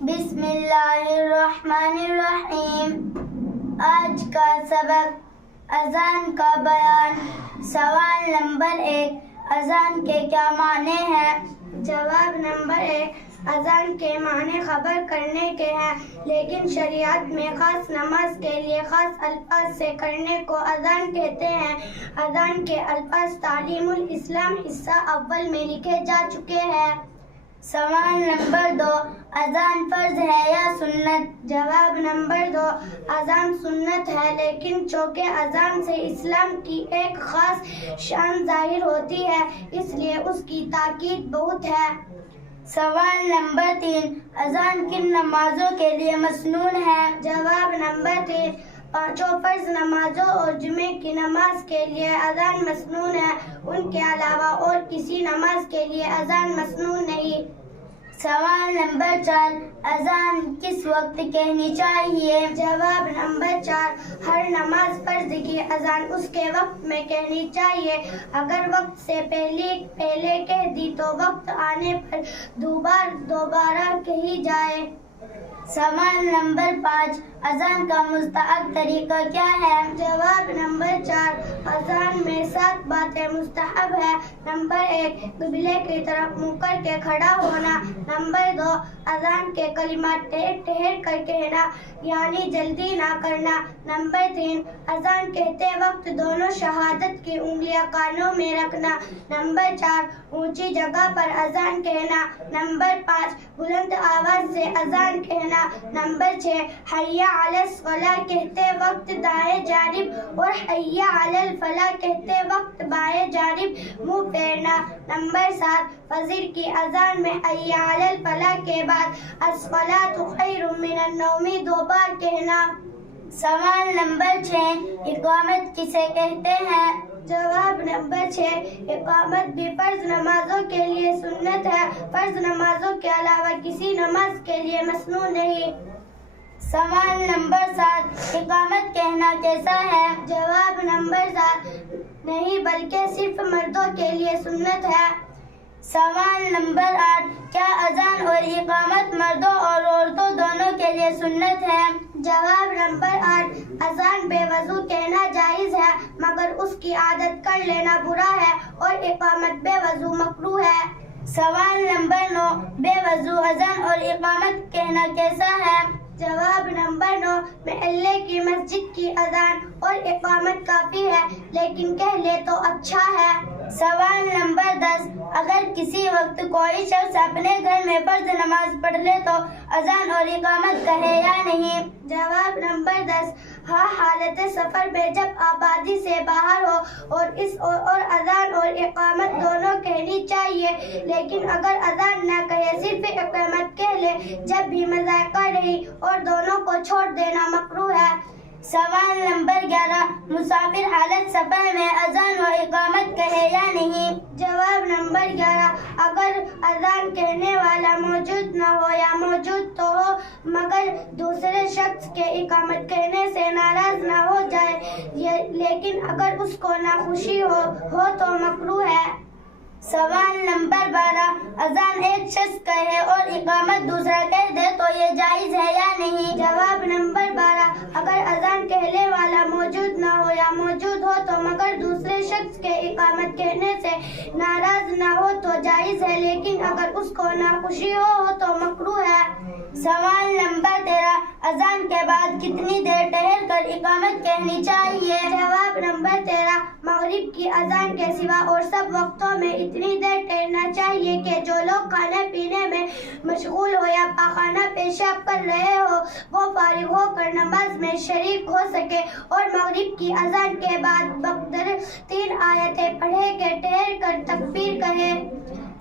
بسم اللہ الرحمن الرحیم۔ آج کا سبق اذان کا بیان۔ سوال نمبر 1، اذان کے کیا معنی ہیں؟ جواب نمبر 1، اذان کے معنی خبر کرنے کے ہیں، لیکن شریعت میں خاص نماز کے لیے خاص الفاظ سے کرنے کو اذان کہتے ہیں۔ اذان کے الفاظ تعلیم الاسلام حصہ اول میں لکھے جا چکے ہیں۔ سوال نمبر 2، اذان فرض ہے یا سنت؟ جواب نمبر 2، اذان سنت ہے، لیکن چونکہ اذان سے اسلام کی ایک خاص شان ظاہر ہوتی ہے، اس لیے اس کی تاکید بہت ہے۔ سوال نمبر 3، اذان کن نمازوں کے لیے مسنون ہے؟ جواب نمبر 3، 5 فرض نمازوں اور جمعے کی نماز کے لیے اذان مسنون ہے، ان کے علاوہ اور کسی نماز کے لیے اذان مسنون نہیں۔ سوال نمبر 4، اذان کس وقت کہنی چاہیے؟ جواب نمبر 4، ہر نماز فرض کی اذان اس کے وقت میں کہنی چاہیے۔ اگر وقت سے پہلے کہہ دی تو وقت آنے پر دوبارہ کہی جائے۔ سوال نمبر 5، اذان کا مستحب طریقہ کیا ہے؟ جواب نمبر 4، اذان میں 7 باتیں مستحب ہے۔ نمبر 1، قبلے کی طرف منہ کر کے کھڑا ہونا۔ نمبر 2، اذان کے کلمات ٹھہر کر کہنا، یعنی جلدی نہ کرنا۔ نمبر 3، اذان کہتے وقت دونوں شہادت کی انگلیاں کانوں میں رکھنا۔ نمبر 4، اونچی جگہ پر اذان کہنا۔ نمبر 5، بلند آواز سے اذان کہنا۔ نمبر 6، حی علی الصلاۃ کہتے وقت دائیں جانب اور حی علی الفلاح کہتے وقت بائیں جانب منہ پھیرنا۔ نمبر 7، فجر کی اذان میں حی علی الفلاح کے بعد الصلاۃ خیر من النوم 2 بار کہنا۔ سوال نمبر 6، اقامت کسے کہتے ہیں؟ جواب نمبر 6، اقامت بھی فرض نمازوں کے لیے سنت ہے، فرض نمازوں کے علاوہ کسی نماز کے لیے مسنون نہیں۔ سوال نمبر 7، اقامت کہنا کیسا ہے؟ جواب نمبر 7، نہیں بلکہ صرف مردوں کے لیے سنت ہے۔ سوال نمبر 8، کیا اذان اور اقامت مردوں اور عورتوں دونوں کے لیے سنت ہے؟ جواب نمبر 8، اذان بے وضو کہنا جائز ہے، مگر اس کی عادت کر لینا برا ہے، اور اقامت بے وضو مکروہ ہے۔ سوال نمبر 9، بے وضو اذان اور اقامت کہنا کیسا ہے؟ جواب نمبر 9، محلے کی مسجد کی اذان اور اقامت کافی ہے، لیکن کہہ لے تو اچھا ہے۔ سوال نمبر 10، اگر کسی وقت کوئی شخص اپنے گھر میں فرض نماز پڑھ لے تو اذان اور اقامت کہے یا نہیں؟ جواب نمبر 10، ہاں حالت سفر میں جب آبادی سے باہر ہو اور اذان اور اقامت دونوں کہنی چاہیے، لیکن اگر اذان نہ کہے صرف اقامت کہہ لے جب بھی مذاکرہ نہیں، اور دونوں کو چھوڑ دینا مکروہ ہے۔ سوال نمبر 11، مسافر حالت سفر میں اذان و اقامت کہے یا نہیں؟ جواب نمبر 11، اگر اذان کہنے والا موجود نہ ہو یا موجود تو ہو مگر دوسرے شخص کے اقامت کہنے سے ناراض نہ ہو جائے، لیکن اگر اس کو ناخوشی ہو تو مکروہ ہے۔ سوال نمبر 12، اذان ایک شخص کہے اور اقامت دوسرا کہہ دے تو یہ جائز ہے یا نہیں؟ جواب نمبر 12، اگر اذان کہنے والا موجود نہ ہو یا موجود ہو تو مگر دوسرے شخص کے اقامت کہنے سے ناراض نہ ہو تو جائز ہے، لیکن اگر اس کو ناخوشی ہو تو مکروہ ہے۔ سوال نمبر 13، اذان کے بعد کتنی دیر ٹھہر کر اقامت کہنی چاہیے؟ جواب نمبر 13، مغرب کی اذان کے سوا اور سب وقتوں میں اتنی دیر ٹھہرنا چاہیے کہ جو لوگ کھانے پینے میں مشغول ہو یا پاخانہ پیشاب کر رہے ہو وہ فارغ ہو کر نماز میں شریک ہو سکے، اور مغرب کی اذان کے بعد بقدر 3 آیتیں پڑھے کہ ٹھہر کر تکبیر کہے۔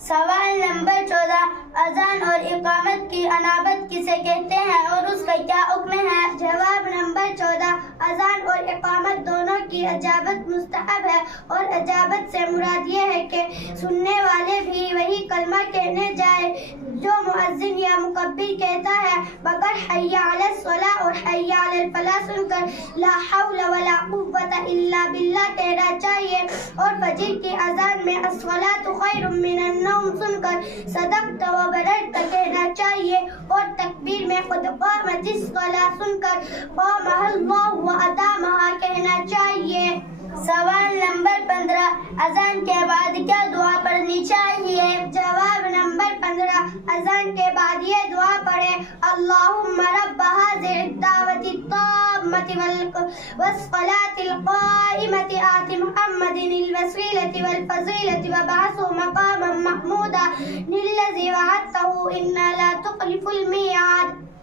سوال نمبر 14، اذان اور اقامت کی انابت کسے کہتے ہیں اور اس کا کیا حکم ہے؟ جواب نمبر 14، اذان اور اقامت دونوں کی اجابت مستحب ہے، اور اجابت سے مراد یہ ہے کہ سننے والے بھی وہی کلمہ کہنے جائے جو مؤذن یا مکبر کہتا ہے، مگر حی علی الصلاۃ اور حی علی الفلاح سن کر لا حول ولا قوۃ الا باللہ کہنا چاہیے، اور فجر کی اذان میں الصلاۃ خیر من النوم سن کر صدقت و بررت کہنا چاہیے، اور تکبیر میں قد قامت الصلاۃ سن کر قامها اللہ و ادامها کہنا چاہیے. سوال نمبر 15 اذان کے بعد کیا دعا پڑھنی چاہیے؟ جواب نمبر 15 اذان کے بعد یہ دعا پڑھیں: اللہم رب هذه الدعوة التامة والصلاة القائمة آت محمد الوسيلة والفضيلة وابعثه مقاما محمودا الذي وعدته إنك لا تخلف الميعاد.